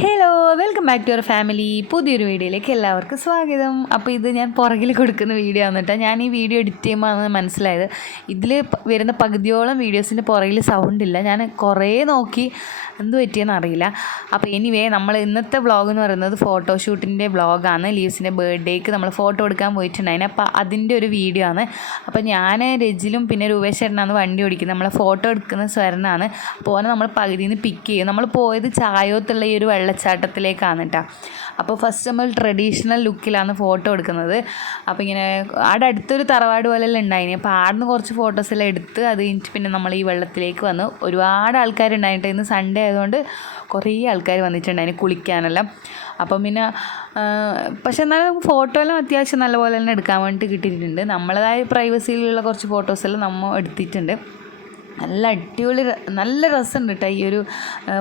Hello, welcome back to our family. പുതിയൊരു വീഡിയോയിലേക്ക് എല്ലാവർക്കും സ്വാഗതം. അപ്പോൾ ഇത് ഞാൻ പുറകിൽ കൊടുക്കുന്ന വീഡിയോ ആണ് കേട്ടോ. ഞാൻ ഈ വീഡിയോ എഡിറ്റ് ചെയ്യുമ്പോൾ ആണ് മനസ്സിലായത്, ഇതിൽ വരുന്ന പകുതിയോളം വീഡിയോസിൻ്റെ പുറകിൽ സൗണ്ട് ഇല്ല. ഞാൻ കുറേ നോക്കി, എന്ത് പറ്റിയെന്ന് അറിയില്ല. അപ്പോൾ എനിവേ, നമ്മൾ ഇന്നത്തെ വ്ളോഗ് എന്ന് പറയുന്നത് ഫോട്ടോഷൂട്ടിൻ്റെ വ്ളോഗാണ്. ലീവ്സിൻ്റെ ബർത്ത്ഡേക്ക് നമ്മൾ ഫോട്ടോ എടുക്കാൻ പോയിട്ടുണ്ടായിരുന്നു. അപ്പോൾ അതിൻ്റെ ഒരു വീഡിയോ ആണ്. അപ്പോൾ ഞാൻ രജിലും പിന്നെ രൂപേഷ് ചേട്ടനാണ് വണ്ടി ഓടിക്കുന്നത്. നമ്മളെ ഫോട്ടോ എടുക്കുന്ന സ്വരനാണ്. അപ്പോൾ നമ്മൾ പകുതിയിൽ നിന്ന് പിക്ക് ചെയ്യും. നമ്മൾ പോയത് ചായോത്തുള്ള ഈ ഒരു വെള്ളച്ചാട്ടത്തിലേക്കാണ് കേട്ടോ. അപ്പോൾ ഫസ്റ്റ് നമ്മൾ ട്രഡീഷണൽ ലുക്കിലാണ് ഫോട്ടോ എടുക്കുന്നത്. അപ്പോൾ ഇങ്ങനെ അവിടെ അടുത്തൊരു തറവാട് പോലെല്ലാം ഉണ്ടായിന്. അപ്പോൾ ആടുന്ന് കുറച്ച് ഫോട്ടോസെല്ലാം എടുത്ത് അത് കഴിഞ്ഞിട്ട് പിന്നെ നമ്മൾ ഈ വെള്ളത്തിലേക്ക് വന്ന് ഒരുപാട് ആൾക്കാരുണ്ടായിട്ട് ഇന്ന് സൺഡേ ആയതുകൊണ്ട് കുറേ ആൾക്കാർ വന്നിട്ടുണ്ടായിന് കുളിക്കാനെല്ലാം. അപ്പം പിന്നെ പക്ഷെ എന്നാലും ഫോട്ടോ എല്ലാം അത്യാവശ്യം നല്ലപോലെ തന്നെ എടുക്കാൻ വേണ്ടിയിട്ട് കിട്ടിയിട്ടുണ്ട്. നമ്മളതായ പ്രൈവസിയിലുള്ള കുറച്ച് ഫോട്ടോസെല്ലാം നമ്മൾ എടുത്തിട്ടുണ്ട്. നല്ല അടിപൊളി നല്ല രസമുണ്ട് കേട്ടോ. ഈ ഒരു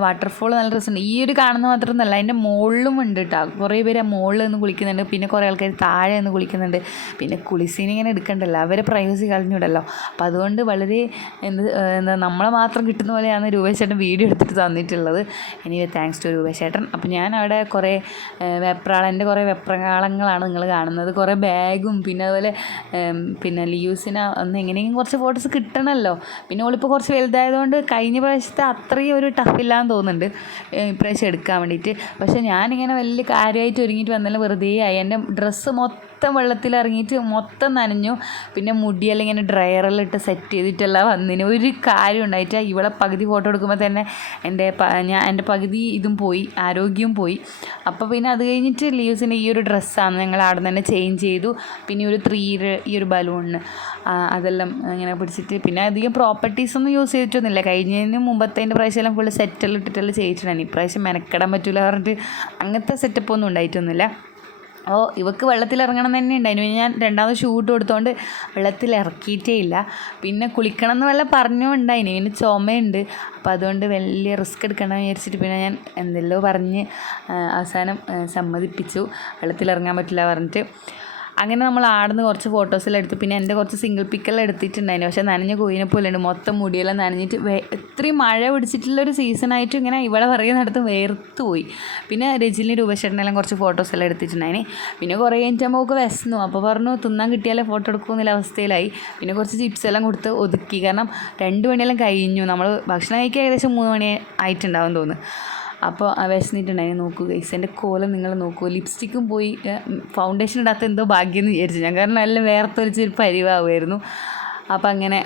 വാട്ടർഫോൾ നല്ല രസമുണ്ട്. ഈ ഒരു കാണുന്ന മാത്രമൊന്നുമല്ല, അതിൻ്റെ മുകളിലും ഉണ്ട് കേട്ടോ. കുറേ പേര് ആ മുകളിൽ നിന്ന് കുളിക്കുന്നുണ്ട്, പിന്നെ കുറേ ആൾക്കാർ താഴെ നിന്ന് കുളിക്കുന്നുണ്ട്. പിന്നെ കുളിസീൻ ഇങ്ങനെ എടുക്കണ്ടല്ലോ, അവരെ പ്രൈവസി കളഞ്ഞിടല്ലോ. അപ്പോൾ അതുകൊണ്ട് വളരെ എന്താ നമ്മളെ മാത്രം കിട്ടുന്ന പോലെയാണ് രൂപേഷ് ചേട്ടൻ വീഡിയോ എടുത്തിട്ട് തന്നിട്ടുള്ളത്. ഇനി താങ്ക്സ് ടു രൂപേഷ് ചേട്ടൻ. അപ്പോൾ ഞാൻ അവിടെ കുറേ എൻ്റെ കുറേ വെപ്രകാളങ്ങളാണ് നിങ്ങൾ കാണുന്നത്. കുറേ ബാഗും പിന്നെ അതുപോലെ പിന്നെ ലീവ്സിന് ഒന്ന് എങ്ങനെയെങ്കിലും കുറച്ച് ഫോട്ടോസ് കിട്ടണമല്ലോ. പിന്നെ ഇപ്പോൾ കുറച്ച് വലുതായതുകൊണ്ട് കഴിഞ്ഞ പ്രാവശ്യത്തെ അത്രയും ഒരു ടഫില്ലാന്ന് തോന്നുന്നുണ്ട് ഇപ്രാവശ്യം എടുക്കാൻ വേണ്ടിയിട്ട്. പക്ഷേ ഞാനിങ്ങനെ വലിയ കാര്യമായിട്ട് ഒരുങ്ങിയിട്ട് വന്നാലും വെറുതെ ആയി. എൻ്റെ ഡ്രസ്സ് മൊത്തം വെള്ളത്തിലിറങ്ങിയിട്ട് മൊത്തം നനഞ്ഞു. പിന്നെ മുടിയെല്ലാം ഇങ്ങനെ ഡ്രയറിലിട്ട് സെറ്റ് ചെയ്തിട്ടെല്ലാം വന്നിന് ഒരു കാര്യം ഉണ്ടായിട്ട് ഇവളെ പകുതി ഫോട്ടോ എടുക്കുമ്പോൾ തന്നെ എൻ്റെ പകുതി ഇതും പോയി, ആരോഗ്യവും പോയി. അപ്പോൾ പിന്നെ അത് കഴിഞ്ഞിട്ട് ലീവ്സിൻ്റെ ഈ ഒരു ഡ്രസ്സാണ് ഞങ്ങൾ അവിടെ നിന്ന് തന്നെ ചേഞ്ച് ചെയ്തു. പിന്നെ ഒരു ഈ ഒരു ബലൂണിന് അതെല്ലാം ഇങ്ങനെ പിടിച്ചിട്ട് പിന്നെ അധികം പ്രോപ്പർട്ടീസൊന്നും യൂസ് ചെയ്തിട്ടൊന്നുമില്ല. കഴിഞ്ഞതിന് മുമ്പത്തെ പ്രാവശ്യമെല്ലാം ഫുള്ള് സെറ്റെല്ലാം ഇട്ടിട്ടെല്ലാം ചെയ്തിട്ടുണ്ടായിരുന്നു. ഇപ്രാവശ്യം മെനക്കെടാൻ പറ്റില്ല പറഞ്ഞിട്ട് അങ്ങനത്തെ സെറ്റപ്പൊന്നും ഉണ്ടായിട്ടൊന്നുമില്ല. ഇവക്ക് വെള്ളത്തിലിറങ്ങണം തന്നെ ഉണ്ടായിരുന്നു. ഞാൻ രണ്ടാമത് ഷൂട്ട് കൊടുത്തോണ്ട് വെള്ളത്തിൽ ഇറക്കിയിട്ടേ ഇല്ല. പിന്നെ കുളിക്കണം എന്ന് വല്ല പറഞ്ഞുകൊണ്ടായിന്. പിന്നെ ചുമയുണ്ട്, അപ്പോൾ അതുകൊണ്ട് വലിയ റിസ്ക് എടുക്കണമെന്ന് വിചാരിച്ചിട്ട് പിന്നെ ഞാൻ എന്തെല്ലോ പറഞ്ഞ് അവസാനം സമ്മതിപ്പിച്ചു, വെള്ളത്തിലിറങ്ങാൻ പറ്റില്ല പറഞ്ഞിട്ട്. അങ്ങനെ നമ്മൾ ആടുന്ന് കുറച്ച് ഫോട്ടോസെല്ലാം എടുത്തു. പിന്നെ എൻ്റെ കുറച്ച് സിംഗിൾ പിക്കെല്ലാം എടുത്തിട്ടുണ്ടായിരുന്നു. പക്ഷേ നനഞ്ഞ കോയിനെ പോലെ ഉണ്ട്, മൊത്തം മുടിയെല്ലാം നനഞ്ഞിട്ട് ഇത്രയും മഴ പിടിച്ചിട്ടുള്ളൊരു സീസണായിട്ട് ഇങ്ങനെ ഇവിടെ പറയുന്നിടത്ത് വേർത്ത് പോയി. പിന്നെ രജിലിന് രൂപേഷേട്ടനെല്ലാം കുറച്ച് ഫോട്ടോസെല്ലാം എടുത്തിട്ടുണ്ടായിന്. പിന്നെ കുറേ കഴിഞ്ഞിട്ടാകുമ്പോൾ വിശന്നു. അപ്പോൾ പറഞ്ഞു തിന്നാൻ കിട്ടിയാലേ ഫോട്ടോ എടുക്കുമെന്നുള്ള അവസ്ഥയിലായി. പിന്നെ കുറച്ച് ചിപ്സ് എല്ലാം കൊടുത്ത് ഒതുക്കി. കാരണം 2 മണിയെല്ലാം കഴിഞ്ഞു. നമ്മൾ ഭക്ഷണം കഴിക്കാൻ ഏകദേശം 3 മണി ആയിട്ടുണ്ടാവും തോന്നുന്നു. അപ്പോൾ വിശന്നിട്ടുണ്ടായിരുന്നു. നോക്കൂ ഗൈസ്, എൻ്റെ കോലം നിങ്ങൾ നോക്കൂ. ലിപ്സ്റ്റിക്കും പോയി, ഫൗണ്ടേഷൻ ഇടാത്ത എന്തോ ഭാഗ്യമെന്ന് വിചാരിച്ചു ഞാൻ. കാരണം നല്ല വേർത്തൊലിച്ചൊരു പരിവാകുമായിരുന്നു. അപ്പോൾ അങ്ങനെ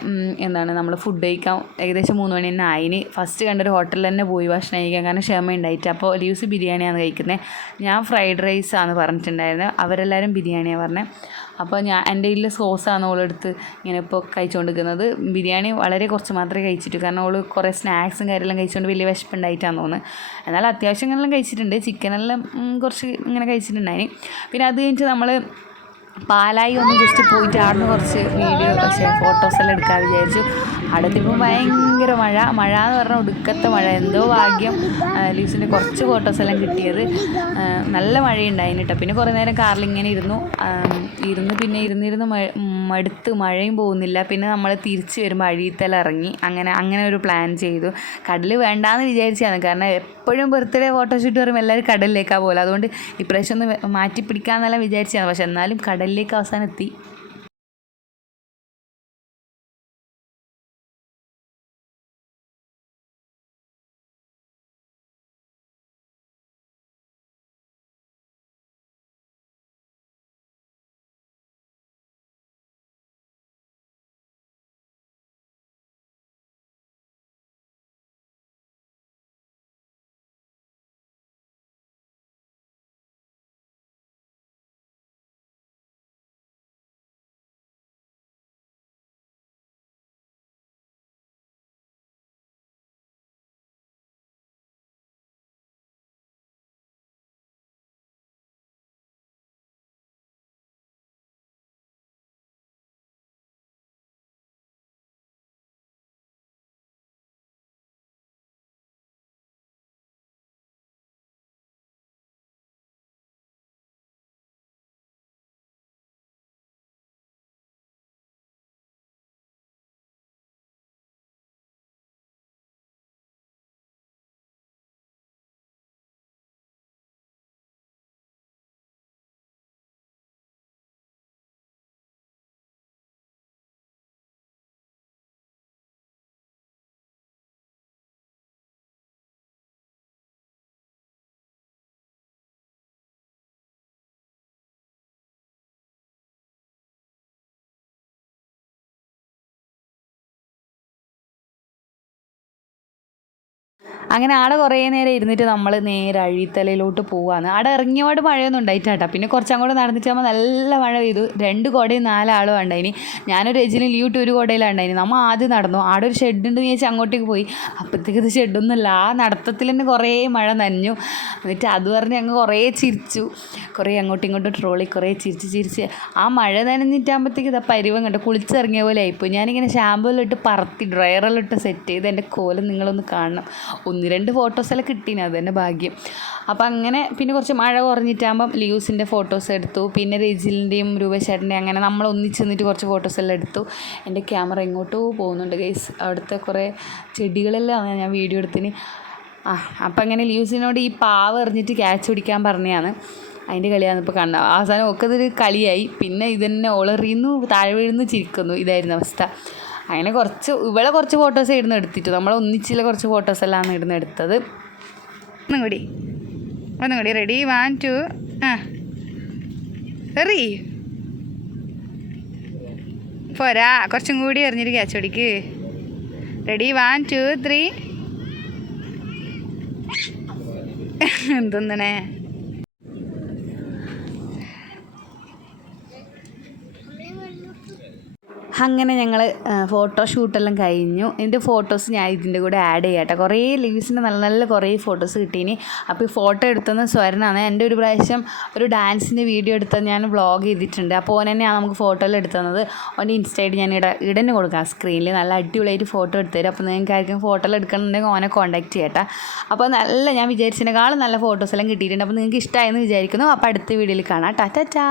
നമ്മൾ ഫുഡ് കഴിക്കാൻ ഏകദേശം 3 മണി തന്നെ ആയിന്. ഫസ്റ്റ് കണ്ടൊരു ഹോട്ടലിൽ തന്നെ പോയി ഭക്ഷണം കഴിക്കാൻ, കാരണം ക്ഷമ ഉണ്ടായിട്ട്. അപ്പോൾ ലീവ്സ് ബിരിയാണിയാണ് കഴിക്കുന്നത്. ഞാൻ ഫ്രൈഡ് റൈസാണ് പറഞ്ഞിട്ടുണ്ടായിരുന്നത്, അവരെല്ലാവരും ബിരിയാണിയാണ് പറഞ്ഞത്. അപ്പോൾ എൻ്റെ കയ്യിൽ സോസാണ് ഓളെടുത്ത് ഇങ്ങനെ ഇപ്പോൾ കഴിച്ചുകൊണ്ടിരിക്കുന്നത്. ബിരിയാണി വളരെ കുറച്ച് മാത്രമേ കഴിച്ചിട്ടു, കാരണം ഓൾ കുറേ സ്നാക്സും കാര്യമെല്ലാം കഴിച്ചുകൊണ്ട് വലിയ വിശപ്പുണ്ടായിട്ടാണെന്ന് തോന്നുന്നത്. എന്നാൽ അത്യാവശ്യം ഇങ്ങനെല്ലാം കഴിച്ചിട്ടുണ്ട്. ചിക്കനെല്ലാം കുറച്ച് ഇങ്ങനെ കഴിച്ചിട്ടുണ്ടായിന്. പിന്നെ അത് കഴിഞ്ഞിട്ട് നമ്മൾ പാലായി ഒന്ന് ജസ്റ്റ് പോയിട്ട് അവിടുന്ന് കുറച്ച് ഫോട്ടോസെല്ലാം എടുക്കാൻ വിചാരിച്ചു. അവിടെ എത്തിയപ്പോൾ ഭയങ്കര മഴ എന്ന് പറഞ്ഞാൽ ഒടുക്കത്തെ മഴ. എന്തോ ഭാഗ്യം ലീവ്സിൻ്റെ കുറച്ച് ഫോട്ടോസെല്ലാം കിട്ടിയത്. നല്ല മഴയുണ്ടായിന് കേട്ടോ. പിന്നെ കുറേ നേരം കാറിൽ ഇങ്ങനെ ഇരുന്ന് പിന്നെ ഇരുന്നിരുന്ന് മടുത്ത് മഴയും പോകുന്നില്ല. പിന്നെ നമ്മൾ തിരിച്ച് വരുമ്പോൾ അഴീത്തെല്ലാം ഇറങ്ങി. അങ്ങനെ ഒരു പ്ലാൻ ചെയ്തു. കടൽ വേണ്ടാന്ന് വിചാരിച്ചതാണ്, കാരണം എപ്പോഴും ബർത്ത്ഡേ ഫോട്ടോഷൂട്ട് പറയുമ്പോൾ എല്ലാവരും കടലിലേക്കാണ് പോലെ. അതുകൊണ്ട് ഇപ്രാവശ്യം ഒന്ന് മാറ്റി പിടിക്കാമെന്നെല്ലാം വിചാരിച്ചതാണ്. പക്ഷെ എന്നാലും കടലിലേക്ക് അവസാനം എത്തി. അങ്ങനെ ആടെ കുറേ നേരം ഇരുന്നിട്ട് നമ്മൾ നേരെ അഴീത്തലയിലോട്ട് പോവാണ്. ആടെ ഇറങ്ങിയോട് മഴയൊന്നും ഉണ്ടായിട്ടാ. പിന്നെ കുറച്ചങ്ങോട്ട് നടന്നിട്ട് നല്ല മഴ പെയ്തു. 2 കുടയും 4 ആളും ഉണ്ടായിനി. ഞാനൊരു എജിന് ലീവ് ഇട്ട് 1 കുടയിലാണ് ഉണ്ടായിനി. നമ്മൾ ആദ്യം നടന്നു. ആടെ ഒരു ഷെഡ് ഉണ്ട് എന്ന് ചോദിച്ചാൽ അങ്ങോട്ടേക്ക് പോയി. അപ്പോഴത്തേക്ക് ഇത് ഷെഡൊന്നുമില്ല. ആ നടത്തത്തിൽ തന്നെ കുറേ മഴ നനഞ്ഞു. എന്നിട്ട് അത് പറഞ്ഞ് ഞങ്ങൾ കുറേ ചിരിച്ചു. കുറേ അങ്ങോട്ടും ഇങ്ങോട്ടും ട്രോളി കുറേ ചിരിച്ച് ആ മഴ നനഞ്ഞിട്ടാകുമ്പോഴത്തേക്ക് ഇതാ പരിവം കണ്ടു കുളിച്ചിറങ്ങിയ പോലെ ആയിപ്പോയി. ഞാനിങ്ങനെ ഷാമ്പൂവിലിട്ട് പറത്തി ഡ്രയറെല്ലാം ഇട്ട് സെറ്റ് ചെയ്ത് എൻ്റെ കോലം നിങ്ങളൊന്ന് കാണണം. 1-2 ഫോട്ടോസെല്ലാം കിട്ടീന്, അതെന്നെ ഭാഗ്യം. അപ്പം അങ്ങനെ പിന്നെ കുറച്ച് മഴ കുറഞ്ഞിട്ടാകുമ്പം ലിയൂസിൻ്റെ ഫോട്ടോസ് എടുത്തു. പിന്നെ രജിലിൻ്റെയും രൂപേശേട്ടൻ്റെയും അങ്ങനെ നമ്മൾ ഒന്നിച്ച് നിന്നിട്ട് കുറച്ച് ഫോട്ടോസെല്ലാം എടുത്തു. എൻ്റെ ക്യാമറ എങ്ങോട്ടോ പോകുന്നുണ്ട് ഗൈസ്. അവിടുത്തെ കുറേ ചെടികളെല്ലാം ഞാൻ വീഡിയോ എടുത്തിന്. അപ്പം അങ്ങനെ ലിയൂസിനോട് ഈ പാവ എറിഞ്ഞിട്ട് ക്യാച്ച് പിടിക്കാൻ പറഞ്ഞതാണ്. അതിൻ്റെ കളിയാണ് ഇപ്പോൾ കാണുന്നത്. അവസാനം ഒക്കെ ഇതൊരു കളിയായി. പിന്നെ ഇതന്നെ ഓളെറിയുന്നു, താഴെ വീഴുന്നു, ചിരിക്കുന്നു. ഇതായിരുന്നു അവസ്ഥ. അങ്ങനെ ഇവിടെ കുറച്ച് ഫോട്ടോസ് ഇടുന്ന് എടുത്തിട്ടു. നമ്മൾ ഒന്നിച്ചില്ല കുറച്ച് ഫോട്ടോസെല്ലാം ഇടുന്ന് എടുത്തത്. ഒന്നും കൂടി റെഡി 1 2 എറി പോരാ, കുറച്ചും കൂടി എറിഞ്ഞിട്ട് ക്യാച്ച് പിടിക്ക്. റെഡി 1 2 3 എന്തൊന്നണേ. അങ്ങനെ ഞങ്ങൾ ഫോട്ടോഷൂട്ടെല്ലാം കഴിഞ്ഞു. ഇതിൻ്റെ ഫോട്ടോസ് ഞാൻ ഇതിൻ്റെ കൂടെ ആഡ് ചെയ്യാം കേട്ടോ. കുറേ ലീവ്സിൻ്റെ നല്ല കുറേ ഫോട്ടോസ് കിട്ടീനി. അപ്പോൾ ഈ ഫോട്ടോ എടുത്തുന്ന സ്വരനാണ്. എൻ്റെ ഒരു പ്രാവശ്യം ഒരു ഡാൻസിൻ്റെ വീഡിയോ എടുത്തത് ഞാൻ വ്ളോഗ് ചെയ്തിട്ടുണ്ട്. അപ്പോൾ ഓൻ തന്നെയാണ് നമുക്ക് ഫോട്ടോയെല്ലാം എടുത്തുന്നത്. ഓൻ്റെ ഇൻസ്റ്റയായിട്ട് ഞാൻ ഇടന്നെ കൊടുക്കാം സ്ക്രീനിൽ. നല്ല അടിപൊളിയായിട്ട് ഫോട്ടോ എടുത്തു തരും. അപ്പോൾ നിങ്ങൾക്ക് ആയിരിക്കും ഫോട്ടോയെല്ലാം എടുക്കണമെന്നുണ്ടെങ്കിൽ ഓനെ കോൺടാക്ട് ചെയ്യട്ടെ. അപ്പോൾ ഞാൻ വിചാരിച്ചതിനേക്കാളും നല്ല ഫോട്ടോസെല്ലാം കിട്ടിയിട്ടുണ്ട്. അപ്പോൾ നിങ്ങൾക്ക് ഇഷ്ടമായെന്ന് വിചാരിക്കുന്നു. അപ്പോൾ അടുത്ത വീഡിയോയിൽ കാണാം. ടാറ്റാ.